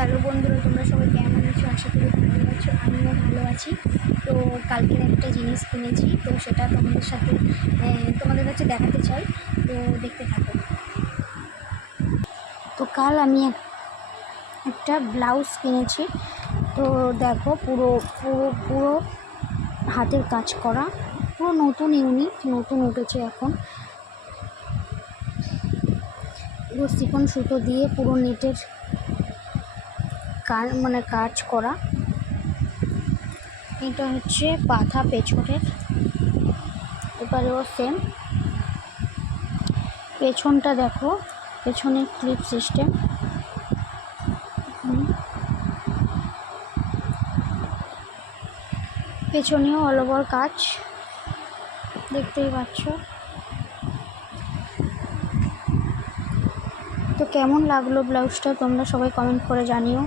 Hello বন্ধুরা, তোমরা সবাই কেমন আছো? আশা করি ভালো আছো। আমিও ভালো আছি। তো কালকের একটা জিনিস কিনেছি, তো সেটা তোমাদের কাছে দেখাতে চাই। তো দেখতে থাকো। তো কাল আমি একটা ব্লাউজ কিনেছি। তো দেখো, পুরো পুরো পুরো হাতের কাজ করা, পুরো নতুন ইউনিক, নতুন উঠেছে এখন। পুরো চিকন সুতো দিয়ে পুরো নেটের কাজ করা। এটা হচ্ছে পাথা পেছনের, এবারেও সেম। পেছনটা দেখো, পেছনে ক্লিপ সিস্টেম। পেছনেও অল ওভার কাজ, দেখতেই পাচ্ছ। তো কেমন লাগলো ব্লাউজটা তোমরা সবাই কমেন্ট করে জানিও।